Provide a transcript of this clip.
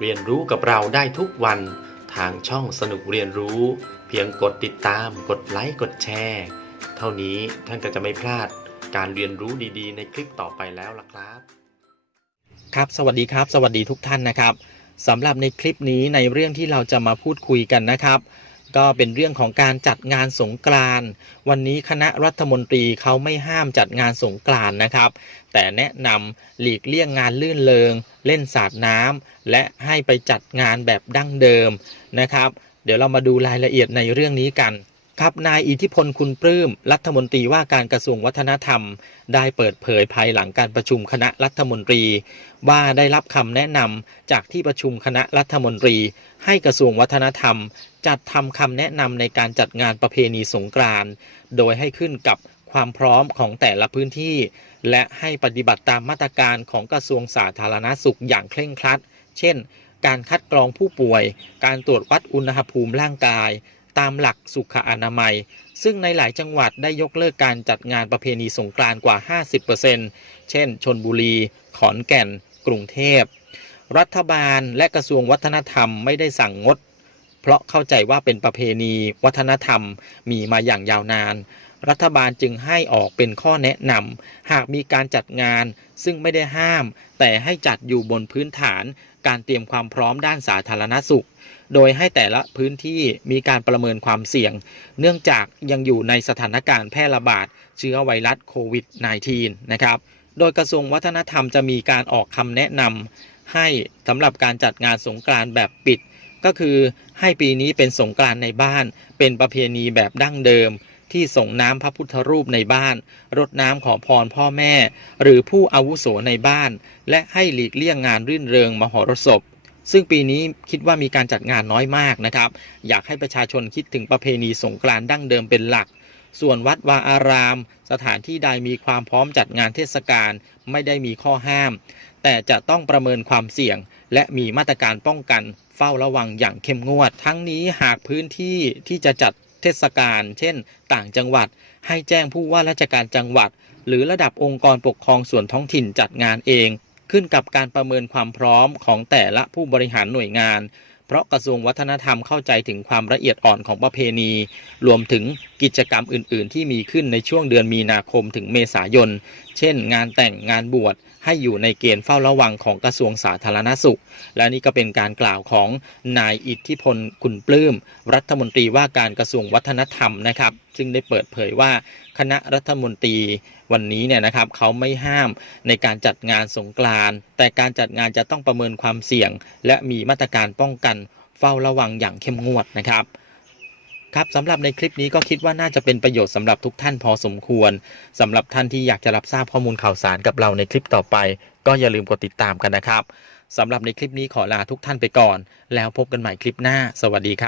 เรียนรู้กับเราได้ทุกวันทางช่องสนุกเรียนรู้ เพียงกดติดตาม กดไลค์กดแชร์ เท่านี้ท่านก็จะไม่พลาดการเรียนรู้ดีๆ ในคลิปต่อไปแล้วล่ะครับ ครับสวัสดีครับ สวัสดีทุกท่านนะครับสำหรับในคลิปนี้ในเรื่องที่เราจะมาพูดคุยกันนะครับ ก็เป็นเรื่องของการจัดงานสงกรานต์วันนี้คณะรัฐมนตรีเขาไม่ห้ามจัดงานสงกรานต์นะครับ แต่แนะนำหลีกเลี่ยงงานลื่นเลงเล่นสาดน้ำและให้ไปจัดงานแบบดั้งเดิมนะครับ เดี๋ยวเรามาดูรายละเอียดในเรื่องนี้กัน ครับนายอิทธิพลคุณปลื้มรัฐมนตรีว่าการกระทรวงวัฒนธรรม ได้เปิดเผยภายหลังการประชุมคณะรัฐมนตรี ว่าได้รับคำแนะนำจากที่ประชุมคณะรัฐมนตรี ให้กระทรวงวัฒนธรรม จัดทำคำแนะนำในการจัดงานประเพณีสงกรานต์โดยให้ขึ้นกับความพร้อมของแต่ละพื้นที่ และให้ปฏิบัติตามมาตรการของกระทรวงสาธารณสุขอย่างเคร่งครัด เช่น การคัดกรองผู้ป่วย การตรวจวัดอุณหภูมิร่างกาย ตามหลักสุขอนามัย ซึ่งในหลายจังหวัดได้ยกเลิกการจัดงานประเพณีสงกรานต์กว่า 50%เช่น ชนบุรี ขอนแก่น กรุงเทพ รัฐบาลและกระทรวงวัฒนธรรมไม่ได้สั่งงด เพราะเข้าใจว่าเป็นประเพณีวัฒนธรรมมีมาอย่างยาวนาน รัฐบาลจึงให้ออกเป็นข้อแนะนำหากมีการจัดงาน ซึ่งไม่ได้ห้าม แต่ให้จัดอยู่บนพื้นฐาน การเตรียมความพร้อมด้านสาธารณสุข โดยให้แต่ละพื้นที่มีการประเมินความเสี่ยง เนื่องจากยังอยู่ในสถานการณ์แพร่ระบาดเชื้อไวรัสโควิด -19 นะครับโดยกระทรวงวัฒนธรรมจะมีการออกคำแนะนำให้สำหรับการจัดงานสงกรานต์แบบปิด ก็คือให้ปีนี้เป็นสงกรานต์ในบ้าน เป็นประเพณีแบบดั้งเดิม ที่ส่งน้ำพระพุทธรูปในบ้าน รดน้ำขอพรพ่อแม่ หรือผู้อาวุโสในบ้าน และให้หลีกเลี่ยงงานรื่นเริงมหรสพซึ่งปีนี้คิดว่ามีการจัดงานน้อยมากนะครับ อยากให้ประชาชนคิดถึงประเพณีสงกรานต์ดั้งเดิมเป็นหลัก ส่วนวัดวาอาราม สถานที่ใดมีความพร้อมจัดงานเทศกาลไม่ได้มีข้อห้าม แต่จะต้องประเมินความเสี่ยง และมีมาตรการป้องกัน เฝ้าระวังอย่างเข้มงวด ทั้งนี้หากพื้นที่ที่จะจัด เทศกาลเช่น ต่างจังหวัด ให้แจ้งผู้ว่าราชการจังหวัด หรือระดับองค์กรปกครองส่วนท้องถิ่นจัดงานเอง ขึ้นกับการประเมินความพร้อมของแต่ละผู้บริหารหน่วยงาน เพราะกระทรวงวัฒนธรรมเข้าใจถึงความละเอียดอ่อนของประเพณี รวมถึงกิจกรรมอื่น ๆ ที่มีขึ้นในช่วงเดือนมีนาคมถึงเมษายน เช่น งานแต่งงานบวชให้อยู่ในเกณฑ์เฝ้าระวังของกระทรวงสาธารณสุข และนี่ก็เป็นการกล่าวของนายอิทธิพลคุณปลื้ม รัฐมนตรีว่าการกระทรวงวัฒนธรรมนะครับ ซึ่งได้เปิดเผยว่าคณะรัฐมนตรีวันนี้เนี่ยนะครับเขาไม่ห้ามในการจัดงานสงกรานต์แต่การจัดงานจะต้องประเมินความเสี่ยง และมีมาตรการป้องกันเฝ้าระวังอย่างเข้มงวดนะครับครับสำหรับในคลิปนี้ก็คิดว่าน่าจะเป็นประโยชน์สำหรับทุกท่านพอสมควรสำหรับท่านที่อยากจะรับทราบข้อมูลข่าวสารกับเราในคลิปต่อไป ก็อย่าลืมกดติดตามกันนะครับสำหรับในคลิปนี้ขอลาทุกท่านไปก่อน แล้วพบกันใหม่คลิปหน้า สวัสดีครับ